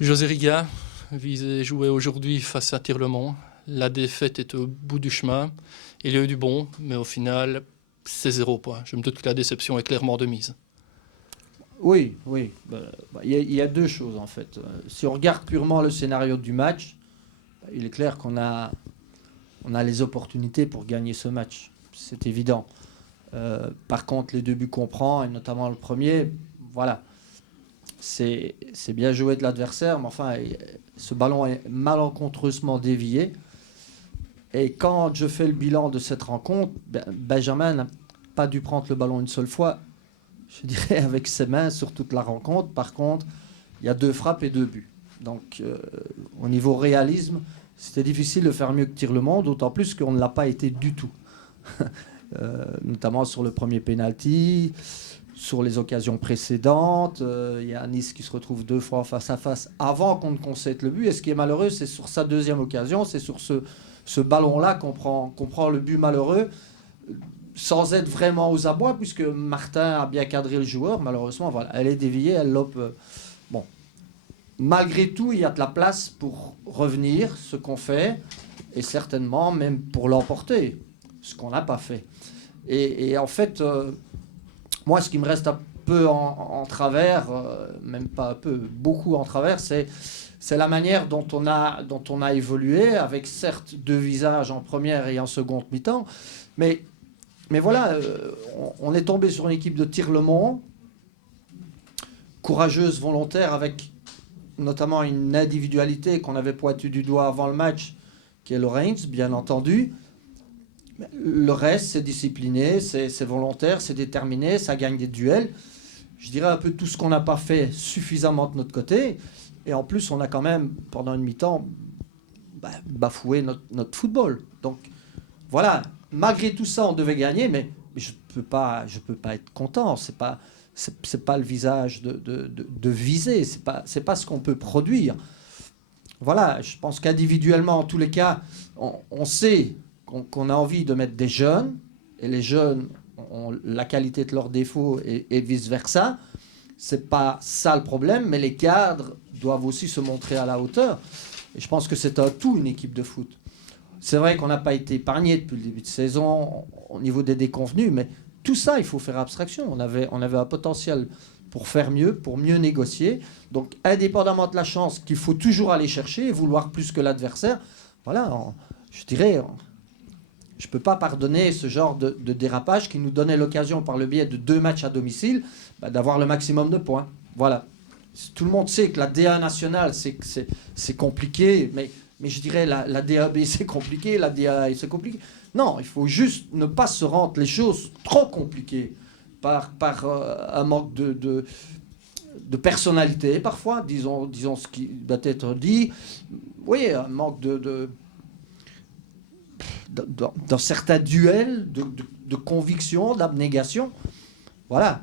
José Riga visait jouer aujourd'hui face à Tirlemont. La défaite est au bout du chemin. Il y a eu du bon, mais au final, c'est 0 point. Je me doute que la déception est clairement de mise. Oui, oui. Il y a deux choses en fait. Si on regarde purement le scénario du match, il est clair on a les opportunités pour gagner ce match. C'est évident. Par contre, les deux buts qu'on prend, et notamment le premier, voilà, c'est bien joué de l'adversaire, mais enfin, ce ballon est malencontreusement dévié. Et quand je fais le bilan de cette rencontre, Benjamin n'a pas dû prendre le ballon une seule fois, je dirais, avec ses mains sur toute la rencontre. Par contre, il y a 2 frappes et 2 buts. Donc, au niveau réalisme, c'était difficile de faire mieux que Tirlemont, d'autant plus qu'on ne l'a pas été du tout. Notamment sur le premier penalty, sur les occasions précédentes. Il y a Nice qui se retrouve 2 fois face à face avant qu'on ne concède le but. Et ce qui est malheureux, c'est sur sa deuxième occasion, c'est sur ce ballon-là qu'on prend le but malheureux, sans être vraiment aux abois, puisque Martin a bien cadré le joueur. Malheureusement, voilà, elle est déviée, elle lope. Bon. Malgré tout, il y a de la place pour revenir, ce qu'on fait, et certainement même pour l'emporter, ce qu'on n'a pas fait. Et en fait, moi, ce qui me reste un peu en travers, même pas un peu, beaucoup en travers, c'est la manière dont on a évolué, avec certes 2 visages en première et en seconde mi-temps, mais voilà, on est tombé sur une équipe de Tirlemont, courageuse, volontaire, avec notamment une individualité qu'on avait pointue du doigt avant le match, qui est Lorenz, bien entendu. Le reste, c'est discipliné, c'est volontaire, c'est déterminé, ça gagne des duels. Je dirais un peu tout ce qu'on n'a pas fait suffisamment de notre côté. Et en plus, on a quand même, pendant une mi-temps, bafoué notre football. Donc, voilà. Malgré tout ça, on devait gagner, mais je ne peux pas être content. C'est pas le visage de viser. C'est pas ce qu'on peut produire. Voilà. Je pense qu'individuellement, en tous les cas, on sait qu'on a envie de mettre des jeunes, et les jeunes ont la qualité de leurs défauts et vice-versa. C'est pas ça le problème, mais les cadres doivent aussi se montrer à la hauteur. Et je pense que c'est un tout, une équipe de foot. C'est vrai qu'on n'a pas été épargné depuis le début de saison au niveau des déconvenus, mais tout ça, il faut faire abstraction. On avait un potentiel pour faire mieux, pour mieux négocier. Donc, indépendamment de la chance qu'il faut toujours aller chercher et vouloir plus que l'adversaire, voilà, je dirais, je ne peux pas pardonner ce genre de dérapage qui nous donnait l'occasion, par le biais de 2 matchs à domicile, d'avoir le maximum de points. Voilà. Tout le monde sait que la DA nationale, c'est compliqué, mais je dirais la DAB, c'est compliqué, la DA, c'est compliqué. Non, il faut juste ne pas se rendre les choses trop compliquées par un manque de personnalité, parfois, disons ce qui doit être dit. Oui, un manque dans certains duels de conviction, d'abnégation. Voilà.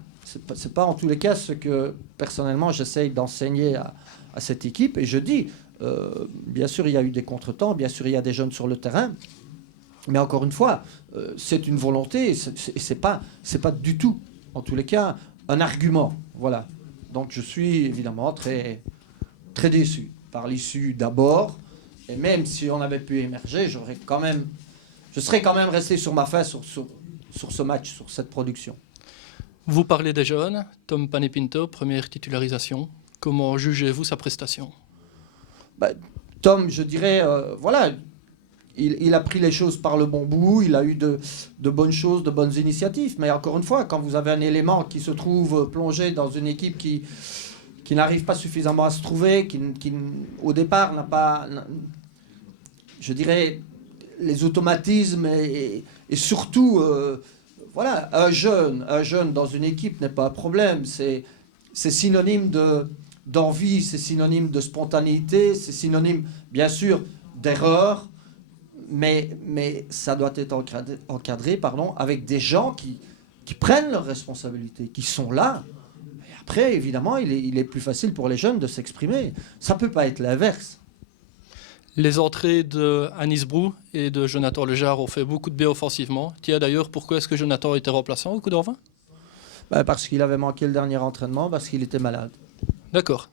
C'est pas en tous les cas ce que personnellement j'essaye d'enseigner à cette équipe. Et je dis, bien sûr il y a eu des contretemps, bien sûr il y a des jeunes sur le terrain, mais encore une fois, c'est une volonté, et c'est pas du tout, en tous les cas, un argument. Voilà. Donc je suis évidemment très, très déçu par l'issue d'abord, et même si on avait pu émerger, je serais quand même resté sur ma faim sur ce match, sur cette production. Vous parlez des jeunes. Tom Panepinto, première titularisation. Comment jugez-vous sa prestation ? Tom, je dirais, voilà, il a pris les choses par le bon bout, il a eu de bonnes choses, de bonnes initiatives. Mais encore une fois, quand vous avez un élément qui se trouve plongé dans une équipe qui n'arrive pas suffisamment à se trouver, qui au départ n'a pas, je dirais, les automatismes et surtout... voilà, un jeune dans une équipe n'est pas un problème. C'est synonyme d'envie, c'est synonyme de spontanéité, c'est synonyme, bien sûr, d'erreur, mais ça doit être encadré avec des gens qui prennent leurs responsabilités, qui sont là. Et après, évidemment, il est plus facile pour les jeunes de s'exprimer. Ça ne peut pas être l'inverse. Les entrées de Anis Brou et de Jonathan Lejar ont fait beaucoup de bien offensivement. Tiens, d'ailleurs, pourquoi est-ce que Jonathan était remplaçant au coup d'envoi ? Parce qu'il avait manqué le dernier entraînement, parce qu'il était malade. D'accord.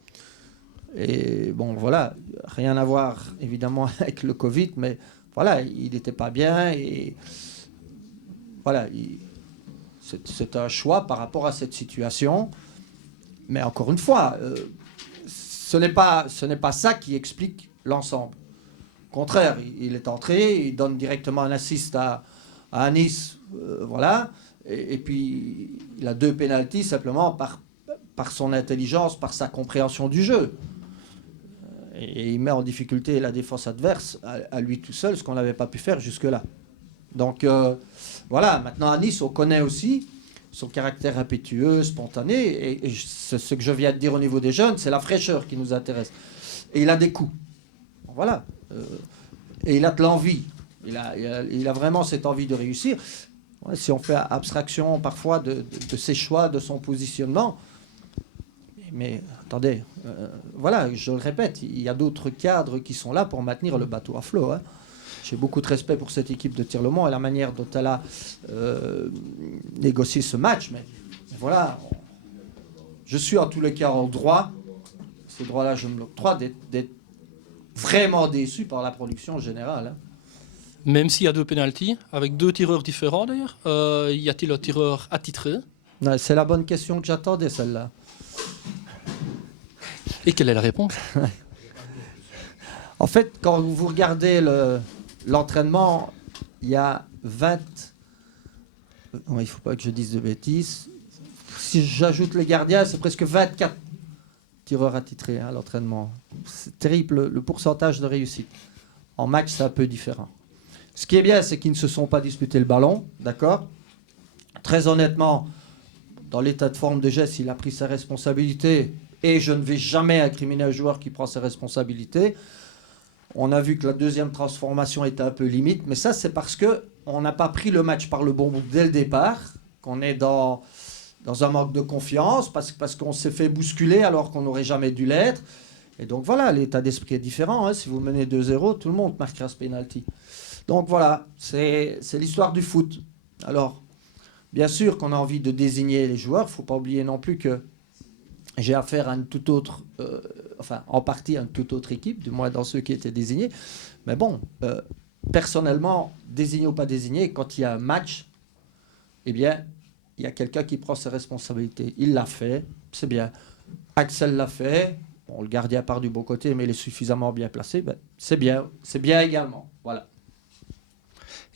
Et bon, voilà, rien à voir évidemment avec le Covid, mais voilà, il n'était pas bien et voilà, c'est un choix par rapport à cette situation. Mais encore une fois, ce n'est pas ça qui explique l'ensemble. Au contraire, il est entré, il donne directement un assist à Nice, voilà. Et puis, il a 2 pénaltys simplement par son intelligence, par sa compréhension du jeu. Et il met en difficulté la défense adverse à lui tout seul, ce qu'on n'avait pas pu faire jusque-là. Donc, voilà, maintenant à Nice, on connaît aussi son caractère impétueux, spontané. Et ce que je viens de dire au niveau des jeunes, c'est la fraîcheur qui nous intéresse. Et il a des coups. Voilà. Et il a de l'envie. Il a vraiment cette envie de réussir. Ouais, si on fait abstraction parfois de ses choix, de son positionnement. Mais attendez, voilà, je le répète, il y a d'autres cadres qui sont là pour maintenir le bateau à flot. Hein. J'ai beaucoup de respect pour cette équipe de Tirlemont et la manière dont elle a négocié ce match. Mais voilà, je suis en tous les cas en droit, ce droit-là je me l'octroie, d'être vraiment déçu par la production générale. Hein. Même s'il y a 2 pénaltys, avec 2 tireurs différents d'ailleurs, y a-t-il un tireur attitré? Non, c'est la bonne question que j'attendais, celle-là. Et quelle est la réponse? En fait, quand vous regardez l'entraînement, il y a 20... il ne faut pas que je dise de bêtises. Si j'ajoute les gardiens, c'est presque 24 tireurs attitrés à l'entraînement. C'est terrible le pourcentage de réussite. En match, c'est un peu différent. Ce qui est bien, c'est qu'ils ne se sont pas disputés le ballon, d'accord? Très honnêtement, dans l'état de forme de Gess, il a pris ses responsabilités et je ne vais jamais incriminer un joueur qui prend ses responsabilités. On a vu que la deuxième transformation était un peu limite, mais ça, c'est parce qu'on n'a pas pris le match par le bon bout dès le départ, qu'on est dans un manque de confiance, parce qu'on s'est fait bousculer alors qu'on n'aurait jamais dû l'être. Et donc voilà, l'état d'esprit est différent. Hein. Si vous menez 2-0, tout le monde marquera ce pénalty. Donc voilà, c'est l'histoire du foot. Alors, bien sûr qu'on a envie de désigner les joueurs. Il ne faut pas oublier non plus que j'ai affaire à une toute autre, en partie à une toute autre équipe, du moins dans ceux qui étaient désignés. Mais bon, personnellement, désigné ou pas désigné, quand il y a un match, eh bien, il y a quelqu'un qui prend ses responsabilités. Il l'a fait, c'est bien. Axel l'a fait. Bon, le gardien part du bon côté, mais il est suffisamment bien placé. Ben, c'est bien également. Voilà.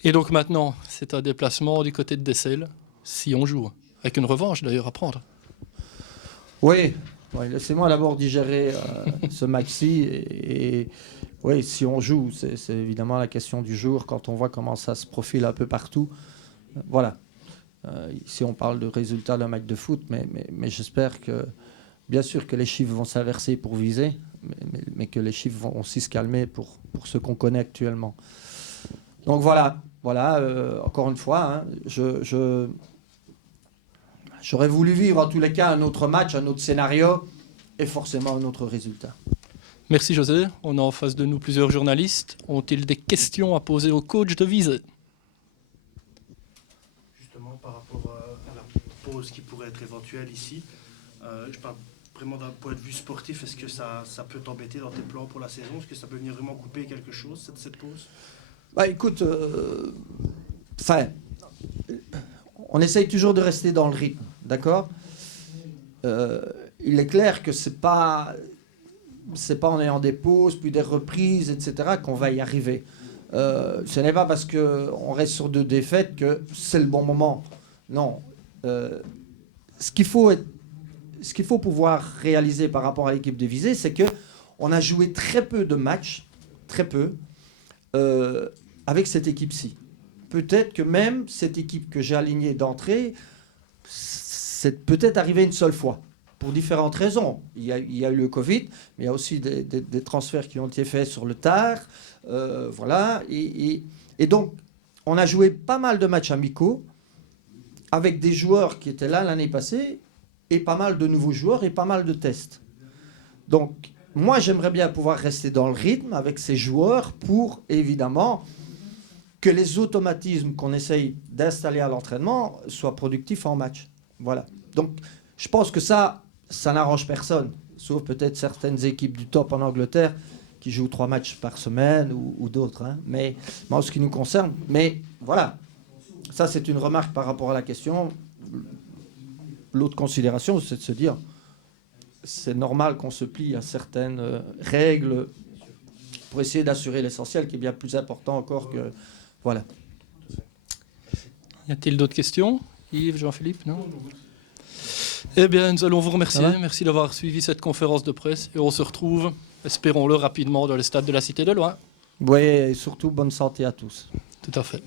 Et donc maintenant, c'est un déplacement du côté de Dessel, si on joue. Avec une revanche d'ailleurs à prendre. Oui, laissez-moi d'abord digérer ce maxi. Et oui, si on joue, c'est évidemment la question du jour quand on voit comment ça se profile un peu partout. Voilà. Ici, on parle de résultats d'un match de foot, mais j'espère que, bien sûr, que les chiffres vont s'inverser pour viser, mais que les chiffres vont aussi se calmer pour ce qu'on connaît actuellement. Donc voilà, encore une fois, hein, j'aurais voulu vivre en tous les cas un autre match, un autre scénario et forcément un autre résultat. Merci José. On a en face de nous plusieurs journalistes. Ont-ils des questions à poser au coach de Visé? Justement, par rapport à la pause qui pourrait être éventuelle ici, je parle vraiment d'un point de vue sportif. Est-ce que ça peut t'embêter dans tes plans pour la saison? Est-ce que ça peut venir vraiment couper quelque chose, cette pause? Bah écoute, on essaye toujours de rester dans le rythme, d'accord? Il est clair que c'est pas en ayant des pauses, puis des reprises, etc., qu'on va y arriver. Ce n'est pas parce qu'on reste sur 2 défaites que c'est le bon moment. Non. Ce qu'il faut pouvoir réaliser par rapport à l'équipe de Visé, c'est qu'on a joué très peu de matchs, très peu, avec cette équipe-ci. Peut-être que même cette équipe que j'ai alignée d'entrée, c'est peut-être arrivé une seule fois, pour différentes raisons. Il y a eu le Covid, mais il y a aussi des transferts qui ont été faits sur le tard. Voilà. Et donc, on a joué pas mal de matchs amicaux, avec des joueurs qui étaient là l'année passée, et pas mal de nouveaux joueurs, et pas mal de tests. Donc, moi, j'aimerais bien pouvoir rester dans le rythme avec ces joueurs pour, évidemment, que les automatismes qu'on essaye d'installer à l'entraînement soient productifs en match. Voilà. Donc, je pense que ça n'arrange personne. sauf peut-être certaines équipes du top en Angleterre qui jouent 3 matchs par semaine ou d'autres. Hein. Mais en ce qui nous concerne, mais voilà, ça c'est une remarque par rapport à la question. L'autre considération, c'est de se dire, c'est normal qu'on se plie à certaines règles pour essayer d'assurer l'essentiel, qui est bien plus important encore que... Voilà. Y a-t-il d'autres questions? Yves, Jean-Philippe, non? Eh bien, nous allons vous remercier. Merci d'avoir suivi cette conférence de presse. Et on se retrouve, espérons-le, rapidement dans le stade de la Cité de Loin. Oui, et surtout, bonne santé à tous. Tout à fait.